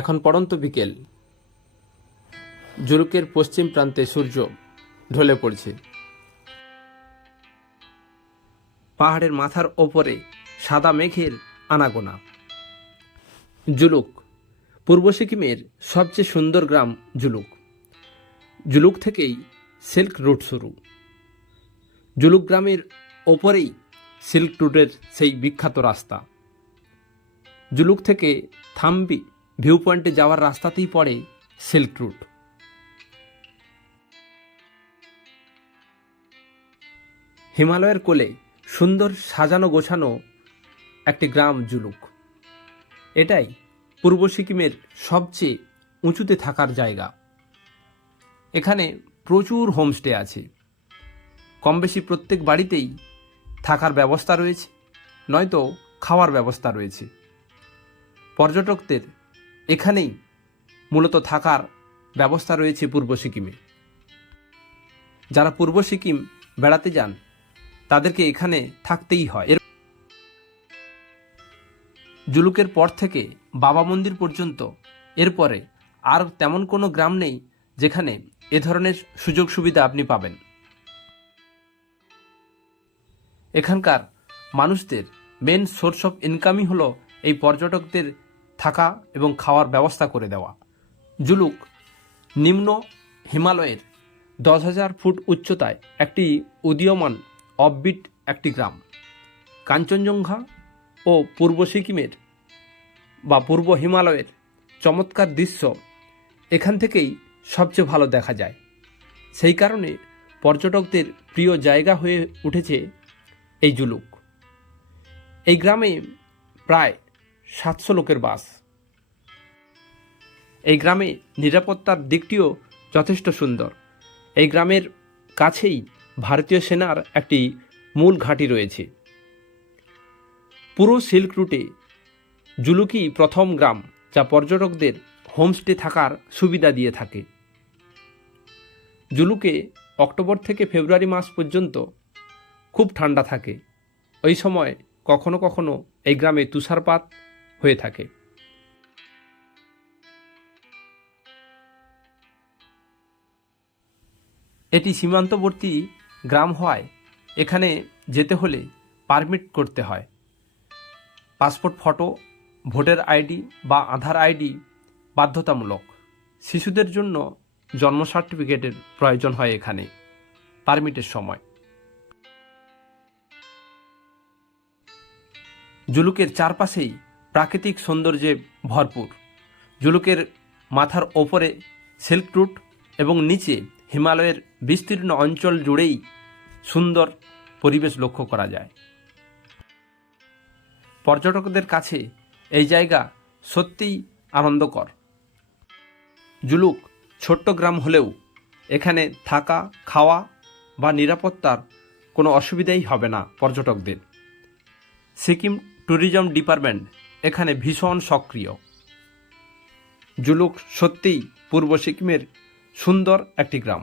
এখন পড়ন্ত বিকেল। জুলুকের পশ্চিম প্রান্তে সূর্য ঢলে পড়ছে। পাহাড়ের মাথার ওপরে সাদা মেঘের আনাগোনা। জুলুক পূর্ব সিকিমের সবচেয়ে সুন্দর গ্রাম জুলুক। জুলুক থেকেই সিল্ক রুট শুরু। জুলুক গ্রামের ওপরেই সিল্ক রুটের সেই বিখ্যাত রাস্তা। জুলুক থেকে থাম্বি ভিউ পয়েন্টে যাওয়ার রাস্তাতেই পড়ে সিল্ক রুট। হিমালয়ের কোলে সুন্দর সাজানো গোছানো একটি গ্রাম জুলুক। এটাই পূর্ব সিকিমের সবচেয়ে উঁচুতে থাকার জায়গা। এখানে প্রচুর হোমস্টে আছে। কম বেশি প্রত্যেক বাড়িতেই থাকার ব্যবস্থা রয়েছে, নয়তো খাওয়ার ব্যবস্থা রয়েছে। পর্যটকদের এখানেই মূলত থাকার ব্যবস্থা রয়েছে পূর্ব সিকিমে। যারা পূর্ব সিকিম বেড়াতে যান তাদেরকে এখানে থাকতেই হয়। জুলুকের পর থেকে বাবা মন্দির পর্যন্ত এরপরে আর তেমন কোনো গ্রাম নেই যেখানে এ ধরনের সুযোগ সুবিধা আপনি পাবেন। এখানকার মানুষদের মেন সোর্স অফ ইনকামই হলো এই পর্যটকদের থাকা এবং খাওয়ার ব্যবস্থা করে দেওয়া। জুলুক নিম্ন হিমালয়ের 10,000 ফুট উচ্চতায় একটি উদীয়মান অফবিট একটি গ্রাম। কাঞ্চনজঙ্ঘা ও পূর্ব সিকিমের বা পূর্ব হিমালয়ের চমৎকার দৃশ্য এখান থেকেই সবচেয়ে ভালো দেখা যায়। সেই কারণে পর্যটকদের প্রিয় জায়গা হয়ে উঠেছে এই জুলুক। এই গ্রামে প্রায় 700 লোকের বাস। এই গ্রামে নিরাপত্তার দিকটিও যথেষ্ট সুন্দর। এই গ্রামের কাছেই ভারতীয় সেনার একটি মূল ঘাঁটি রয়েছে। পুরো সিল্ক রুটে জুলুকই প্রথম গ্রাম যা পর্যটকদের হোমস্টে থাকার সুবিধা দিয়ে থাকে। জুলুকে অক্টোবর থেকে ফেব্রুয়ারি মাস পর্যন্ত খুব ঠান্ডা থাকে। ওই সময় কখনো কখনো এই গ্রামে তুষারপাত হয়ে থাকে। এটি সীমান্তবর্তী গ্রাম হওয়ায় এখানে যেতে হলে পারমিট করতে হয়। পাসপোর্ট ফটো, ভোটার আইডি বা আধার আইডি বাধ্যতামূলক। শিশুদের জন্য জন্ম সার্টিফিকেটের প্রয়োজন হয় এখানে পারমিটের সময়। জুলুকের চারপাশেই প্রাকৃতিক সৌন্দর্যে ভরপুর। জুলুকের মাথার ওপরে সিল্ক রুট এবং নিচে হিমালয়ের বিস্তীর্ণ অঞ্চল জুড়েই সুন্দর পরিবেশ লক্ষ্য করা যায়। পর্যটকদের কাছে এই জায়গা সত্যিই আনন্দকর। জুলুক ছোট্ট গ্রাম হলেও এখানে থাকা, খাওয়া বা নিরাপত্তার কোনো অসুবিধাই হবে না পর্যটকদের। সিকিম ট্যুরিজম ডিপার্টমেন্ট এখানে ভীষণ সক্রিয়। জুলুক সত্যিই পূর্ব সিকিমের সুন্দর একটি গ্রাম।